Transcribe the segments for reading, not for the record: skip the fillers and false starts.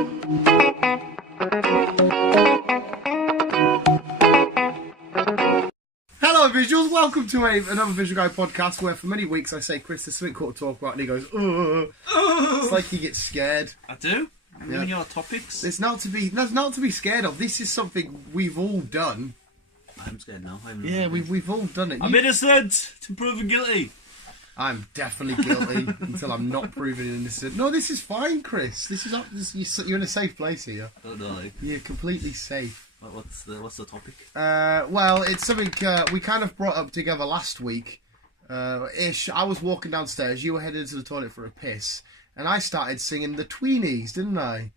Hello visuals, welcome to another Visual Guy podcast where for many weeks I say, Chris, there's something cool to talk about, and he goes, ugh. It's like he gets scared. I do? Ruin your topics? There's not to be scared of. This is something we've all done. I'm scared now. We've all done it. I'm innocent to proven guilty. I'm definitely guilty until I'm not proven innocent. No, this is fine, Chris. This is you're in a safe place here. I don't know. You're completely safe. What's the topic? Well, it's something we kind of brought up together last week. Ish. I was walking downstairs. You were headed to the toilet for a piss, and I started singing the Tweenies, didn't I?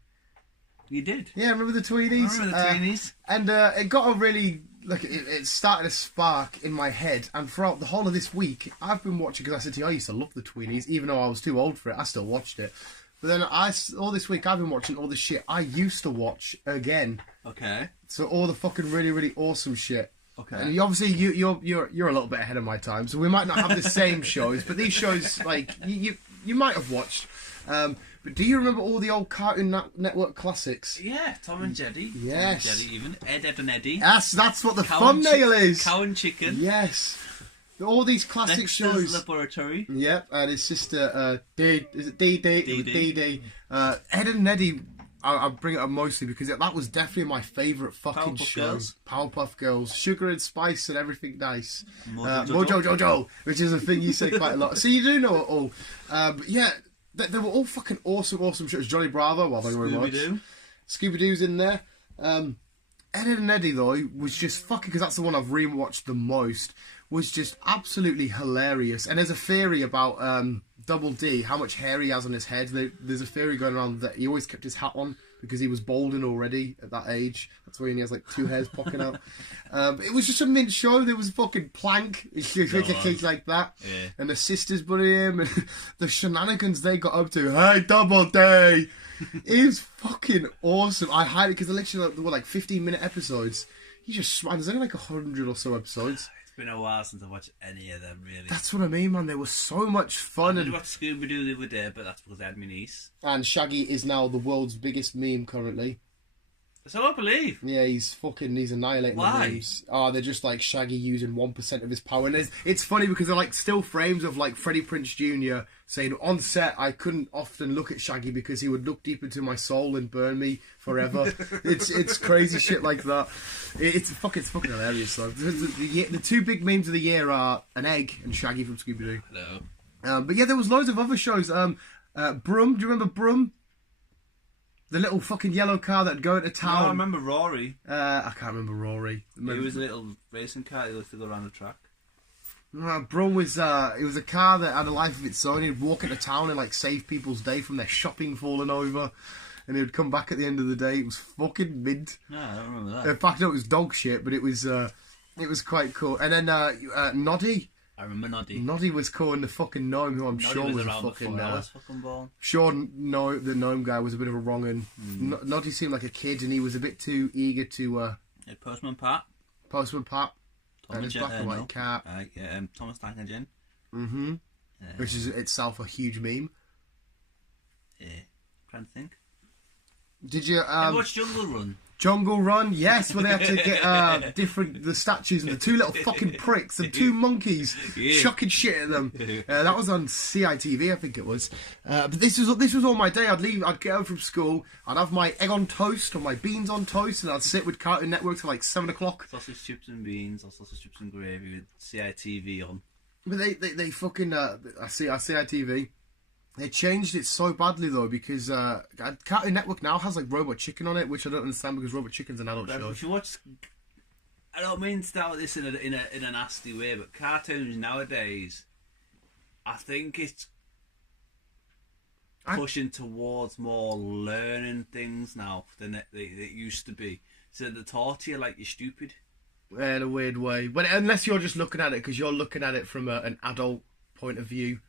You did? Yeah, remember the Tweenies? I remember the Tweenies. And it got a really... Look, it started a spark in my head, and throughout the whole of this week, I've been watching, because I said to you, I used to love the Tweenies, even though I was too old for it, I still watched it. But then all this week, I've been watching all the shit I used to watch again. Okay. So all the fucking really, really awesome shit. Okay. And obviously, you're a little bit ahead of my time, so we might not have the same shows, but these shows, like, you might have watched. But do you remember all the old Cartoon Network classics? Yeah, Tom and Jerry. Yes. Tom and Jerry even. Ed and Eddie. Yes, that's what the thumbnail is. Cow and Chicken. Yes. All these classic Dexter's shows. Laboratory. Yep, and his sister, Dee. Ed and Eddie, I bring it up mostly because that was definitely my favourite fucking show. Powerpuff Girls. Sugar and Spice and Everything Nice. Mojo Jojo, which is a thing you say quite a lot. So you do know it all. But yeah, they were all fucking awesome shows. Johnny Bravo, well, thank you very much. Scooby-Doo's in there. Ed and Eddie, though, was just fucking, because that's the one I've rewatched the most, was just absolutely hilarious. And there's a theory about Double D, how much hair he has on his head. There's a theory going around that he always kept his hat on because he was balding already at that age. That's why he has like 2 hairs poking out. It was just a mint show. There was fucking Plank, like that. Yeah. And the sisters bully him, and the shenanigans they got up to. Hey, Double D! It was fucking awesome. I highly, because literally there were like 15-minute episodes. You just there's only like 100 or so episodes. It's been a while since I've watched any of them, really. That's what I mean, man. They were so much fun. I did watch Scooby-Doo the other day, but that's because I had my niece. And Shaggy is now the world's biggest meme currently. So I believe. Yeah, he's annihilating the memes. Oh, they're just like Shaggy using 1% of his power. And it's funny because they're like still frames of like Freddie Prinze Jr. saying, on set, I couldn't often look at Shaggy because he would look deep into my soul and burn me forever. it's crazy shit like that. It's fucking hilarious though. The 2 big memes of the year are an egg and Shaggy from Scooby-Doo. Hello. But yeah, there was loads of other shows. Brum, do you remember Brum? The little fucking yellow car that'd go into town. No, I remember Rory. I can't remember Rory. It was a little racing car that used to go around the track. Brum was it was a car that had a life of its own. He'd walk into town and like save people's day from their shopping falling over, and he'd come back at the end of the day. It was fucking mint. No, I don't remember that. In fact, no, it was dog shit, but it was quite cool. And then Noddy. I remember Noddy. Noddy was calling the fucking gnome, who I'm Noddy sure was a around fucking... before I was fucking born. Sure, no, the gnome guy was a bit of a wrong-un. Noddy seemed like a kid, and he was a bit too eager to... Yeah, Postman Pat. Postman Pat. Tom And his black and white cat. Yeah, Thomas Tank and Jen. Mm-hmm. Which is itself a huge meme. Yeah. Trying to think. Did you... Ever watched Jungle Run? Jungle Run, yes, where they had to get the statues and the 2 little fucking pricks and 2 monkeys chucking shit at them. That was on CITV, I think it was. But this was all my day. I'd get home from school, I'd have my egg on toast or my beans on toast, and I'd sit with Cartoon Network till like 7 o'clock. Sausage, chips and beans, or sausage, chips and gravy with CITV on. But they fucking CITV. They changed it so badly though because Cartoon Network now has like Robot Chicken on it, which I don't understand because Robot Chicken's an adult show. If you watch, I don't mean to start this in a nasty way, but cartoons nowadays, I think it's pushing towards more learning things now than it used to be. So they're taught you like you're stupid. In a weird way, but unless you're just looking at it because you're looking at it from an adult point of view.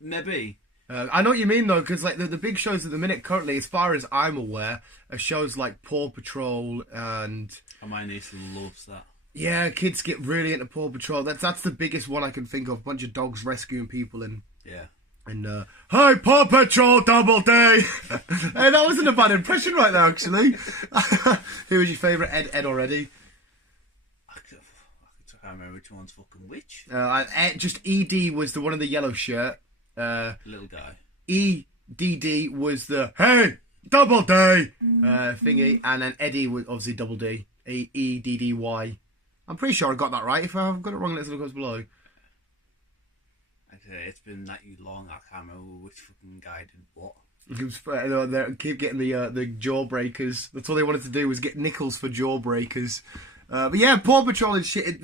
Maybe. I know what you mean though, because like the big shows at the minute currently, as far as I'm aware, are shows like Paw Patrol and... Oh, my niece loves that. Yeah, kids get really into Paw Patrol. That's the biggest one I can think of. A bunch of dogs rescuing people and... Yeah. And, hey, Paw Patrol, Double Day! Hey, that wasn't a bad impression right there, actually. Who was your favourite, Ed or Eddie? I can't remember which one's fucking which. Just ED was the one in the yellow shirt. Little guy. EDD was the, hey, Double Day! Thingy. And then Eddie was obviously Double D. EDDY. I'm pretty sure I got that right. If I've got it wrong, let us know goes below. It's been that long, I can't remember which fucking guy did what. They keep getting the jawbreakers. That's all they wanted to do was get nickels for jawbreakers. But yeah, Paw Patrol and shit.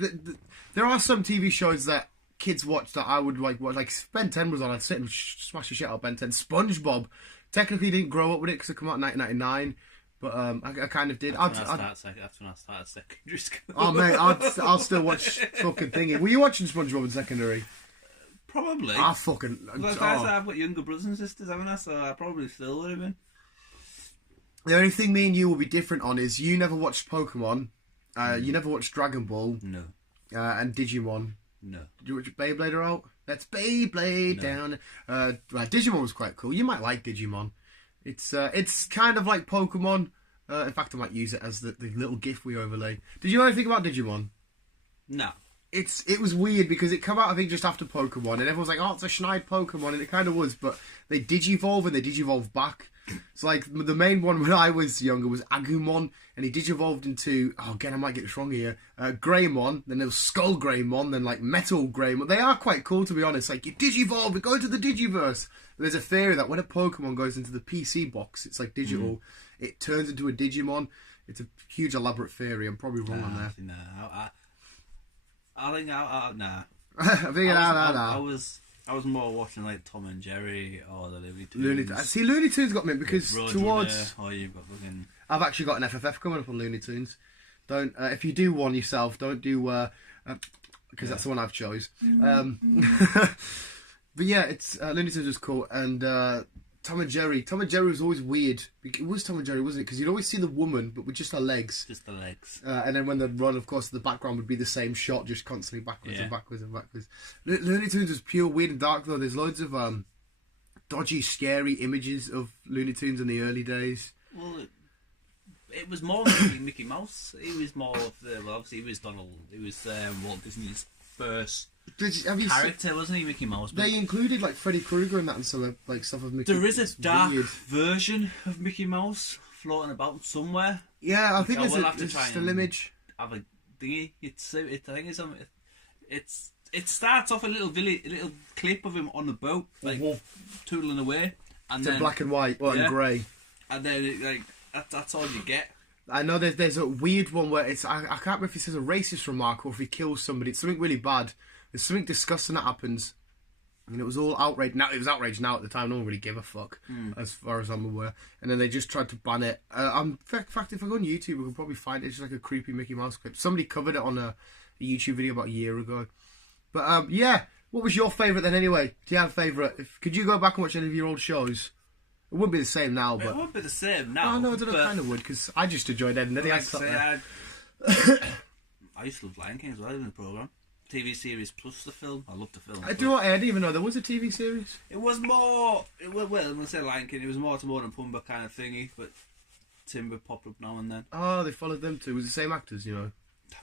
There are some TV shows that kids watch that I would like watch. Like Ben 10 was on, I'd sit and smash the shit out of Ben 10. SpongeBob. Technically didn't grow up with it because it came out in 1999. But I kind of did. That's when I started secondary school. Oh mate, I'll still watch fucking thingy. Were you watching SpongeBob in secondary? Probably. I fucking... I've got younger brothers and sisters, haven't I? So I probably still would have been. The only thing me and you will be different on is you never watched Pokemon. You never watched Dragon Ball. No. And Digimon. No. Did you watch Beyblade or out? Let's Beyblade down. Digimon was quite cool. You might like Digimon. It's kind of like Pokemon. In fact, I might use it as the little GIF we overlay. Did you know anything about Digimon? No. It was weird because it came out, I think, just after Pokemon, and everyone was like, oh, it's a Schneid Pokemon, and it kind of was, but they Digivolve and they Digivolve back. It's like, the main one when I was younger was Agumon, and he Digivolved into, oh, again, I might get this wrong here, Greymon, then there was Skull Greymon, then, like, Metal Greymon. They are quite cool, to be honest. Like, you Digivolve, we go into the Digiverse. There's a theory that when a Pokemon goes into the PC box, it's like digital, it turns into a Digimon. It's a huge, elaborate theory. I'm probably wrong on that. I think nah. I was more watching like Tom and Jerry or the Looney Tunes. See, Looney Tunes got me because towards. Or you've got fucking. I've actually got an FFF coming up on Looney Tunes. Don't if you do one yourself, don't do because that's the one I've chose. But yeah, it's Looney Tunes was cool, and Tom and Jerry. Tom and Jerry was always weird. It was Tom and Jerry, wasn't it? Because you'd always see the woman, but with just her legs. Just the legs. And then when they'd run, of course, the background would be the same shot, just constantly backwards and backwards and backwards. Looney Tunes was pure weird and dark, though. There's loads of dodgy, scary images of Looney Tunes in the early days. Well, it was more Mickey Mouse. He was more of the... Well, obviously, he was Donald... He was Walt Disney's first... character, wasn't he, Mickey Mouse? They included like Freddy Krueger and that and some like stuff of Mickey. There is a dark version of Mickey Mouse floating about somewhere. Yeah, I think there's a still image. Have a thingy. It starts off a little clip of him on the boat, like tootling away, and then black and white, and grey, and then that's all you get. I know there's a weird one where it's I can't remember if he says a racist remark or if he kills somebody. It's something really bad. There's something disgusting that happens. I mean, it was all outrage. Now it was outrage. Now at the time, no one really gave a fuck, as far as I'm aware. And then they just tried to ban it. In fact, if I go on YouTube, we can probably find it. It's just like a creepy Mickey Mouse clip. Somebody covered it on a YouTube video about a year ago. But yeah, what was your favourite then? Anyway, do you have a favourite? Could you go back and watch any of your old shows? It wouldn't be the same now, but... It wouldn't be the same now. Oh, no, I don't know, I kind of would, because I just enjoyed Ed and Eddie. I used to love Lion King as well in the programme. TV series plus the film. I loved the film. I didn't even know there was a TV series. It was more... Well, I'm going to say Lion King. It was more Timon and Pumbaa kind of thingy, but Timber popped up now and then. Oh, they followed them too. Was it the same actors, you know?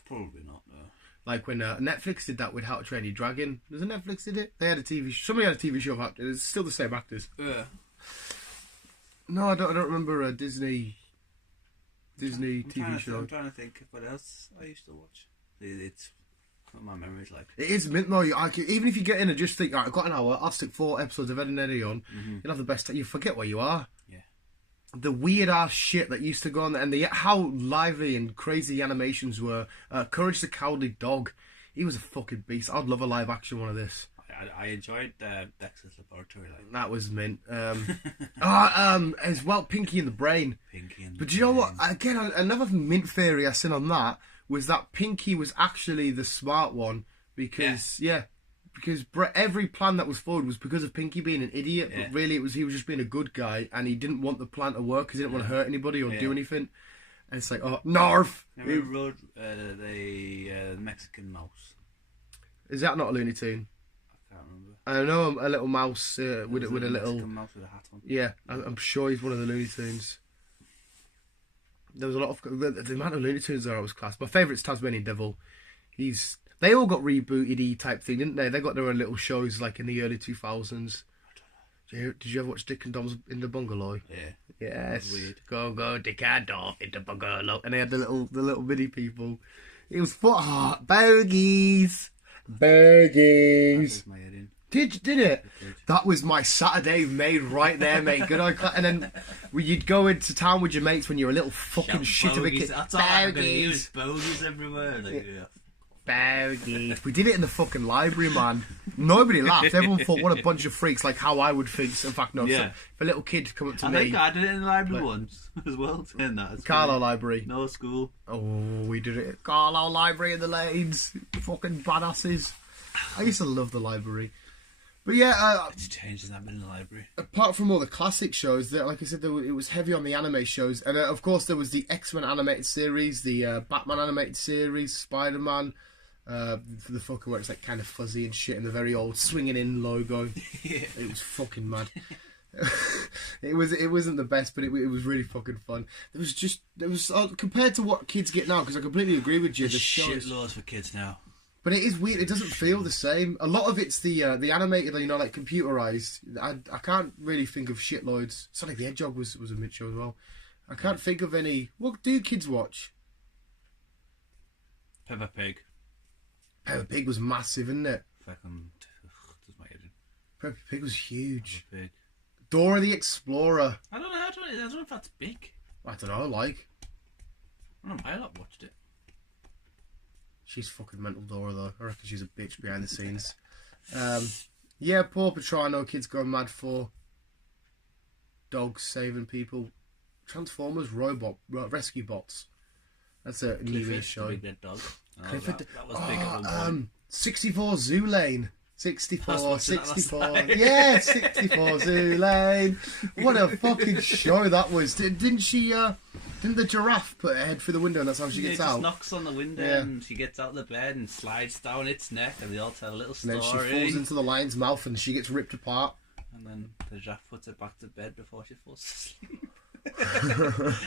Probably not, no. Like when Netflix did that with How to Train Your Dragon. Was it Netflix did it? They had a TV... Somebody had a TV show of actors. It's still the same actors. Yeah. No, I don't remember a Disney TV show. I'm trying to think of what else I used to watch. It's what my memory's like. It is mint though. Even if you get in and just think, right, I've got an hour, I'll stick 4 episodes of Ed and Eddie on. You'll have the best time. You forget where you are. Yeah. The weird ass shit that used to go on there, and how lively and crazy the animations were. Courage the Cowardly Dog. He was a fucking beast. I'd love a live action one of this. I enjoyed Dexter's Laboratory. That was mint. As well, Pinky and the Brain. But you know what? Again, another mint theory I seen on that was that Pinky was actually the smart one because every plan that was forward was because of Pinky being an idiot. But really, he was just being a good guy, and he didn't want the plan to work because he didn't want to hurt anybody or do anything. And it's like, oh, Narf. Never rode the Mexican Mouse. Is that not a Looney Tune? I can't remember. I know a little mouse with a little mouse with a hat on. Yeah, I'm sure he's one of the Looney Tunes. There was a lot of the amount of Looney Tunes there was class. My favourite's Tasmanian Devil. They all got rebooted type thing, didn't they? They got their own little shows like in the early 2000s. Did you ever watch Dick and Dom's in the Bungalow? Yeah. Yes. Weird. Go Dick and Dom in the Bungalow, and they had the little mini people. It was fun. Bogies. Did it? That was my Saturday made right there, mate. Good old and then you'd go into town with your mates when you were a little fucking shit of a kid. That's all I'm gonna use. Bogies everywhere. Bogies. We did it in the fucking library, man. Nobody laughed. Everyone thought, what a bunch of freaks, like how I would think. In fact, no. Yeah. If a little kid come up to me... I think I did it in the library once as well. Carlo Library. No school. Oh, we did it at Carlo Library in the lanes. Fucking badasses. I used to love the library. But yeah... it's changed since I've been in the library. Apart from all the classic shows, like I said, it was heavy on the anime shows. And of course there was the X-Men animated series, the Batman animated series, Spider-Man... for the fucking where it's like kind of fuzzy and shit, and the very old swinging in logo. Yeah. It was fucking mad. It wasn't the best, but it was really fucking fun. There was compared to what kids get now, because I completely agree with you. There's shitloads for kids now. But it is weird. It doesn't feel the same. A lot of it's the animated, like computerized. I can't really think of shitloads. Sonic the Hedgehog was a mid show as well. I can't think of any. What do kids watch? Peppa Pig. Peppa Pig was massive, isn't it? Peppa Pig was huge. Peppa Pig. Dora the Explorer. I don't know if that's big. I don't know, like. I don't know, I not watched it. She's fucking mental, Dora, though. I reckon she's a bitch behind the scenes. Yeah, Paw Patrol, I know kids going mad for. Dogs saving people. Transformers, rescue bots. That's a new show. Big dead dog. Oh, Clifford, that was big at one point. 64 Zoo Lane. 64. Yeah, 64 Zoo Lane. What a fucking show that was. Didn't the giraffe put her head through the window and that's how she gets out? Just knocks on the window and she gets out of the bed and slides down its neck and they all tell a little story. And then she falls into the lion's mouth and she gets ripped apart. And then the giraffe puts her back to bed before she falls asleep.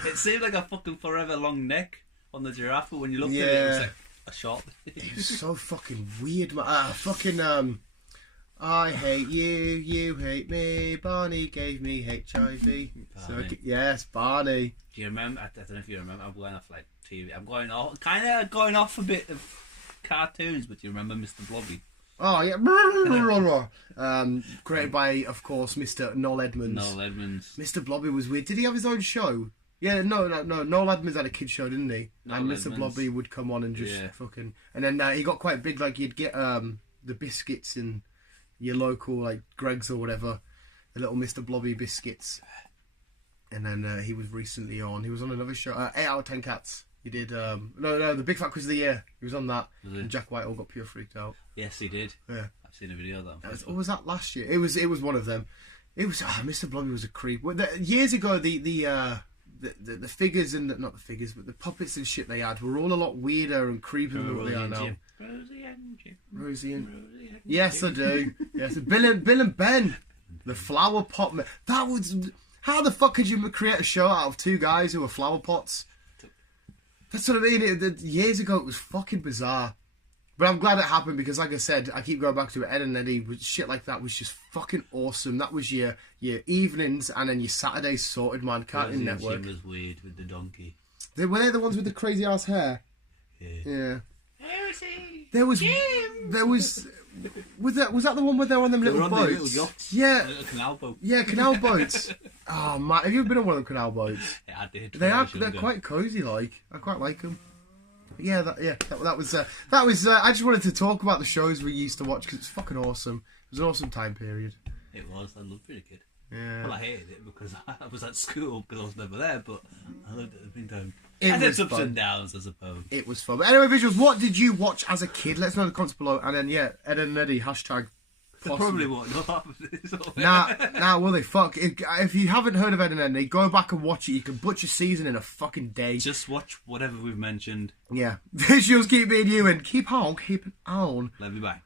It seemed like a fucking forever long neck on the giraffe, but when you looked at it was like a shot. It was so fucking weird, man. I hate you, you hate me. Barney gave me HIV. So yes, Barney. Do you remember? I don't know if you remember. I'm going off like TV. I'm going off a bit of cartoons. But do you remember Mr. Blobby? Oh yeah, created by, of course, Mr. Noel Edmonds. Mr. Blobby was weird. Did he have his own show? Yeah, no. Noel Edmonds had a kid show, didn't he? And Mr. Blobby would come on and just fucking... And then he got quite big, like you'd get the biscuits in your local, like Greg's or whatever, the little Mr. Blobby biscuits. And then he was recently on, he was on another show, 8 out of 10 Cats. He did, the Big Fat Quiz of the Year. He was on that. And Jack Whitehall got pure freaked out. Yes, he did. Yeah. I've seen a video of that. Or was that last year? It was one of them. It was, Mr. Blobby was a creep. Years ago, the figures and not the figures, but the puppets and shit they had were all a lot weirder and creepier than what they are now. Rosie and yes, I do. Yes, Bill and Ben, the flower pot. That was how the fuck could you create a show out of two guys who were flower pots? That's what I mean. Years ago, it was fucking bizarre. But I'm glad it happened because, like I said, I keep going back to it. Ed and Eddie, shit like that was just fucking awesome. That was your evenings and then your Saturdays sorted, man. Cartoon Network. Was weird with the donkey. Were they the ones with the crazy ass hair? Yeah. There was that the one where they were on them little boats? Little yachts. Yeah. Little canal boat. Yeah, canal boats. Oh man, have you ever been on one of them canal boats? Yeah, I did. They're quite cozy, like. I quite like them. Yeah, that was. I just wanted to talk about the shows we used to watch because it's fucking awesome. It was an awesome time period. It was. I loved being a kid. Yeah. Well, I hated it because I was at school because I was never there, but I loved it at the meantime. It and was ups fun. And downs, I suppose. It was fun. But anyway, Visuals, what did you watch as a kid? Let us know in the comments below. And then, Ed and Eddie, hashtag. They probably won't know half of this. Nah, will they? Fuck. If you haven't heard of Ed and Eddie, go back and watch it. You can butcher season in a fucking day. Just watch whatever we've mentioned. Yeah. Visuals, keep being you and keep on keeping on. Love you, bye.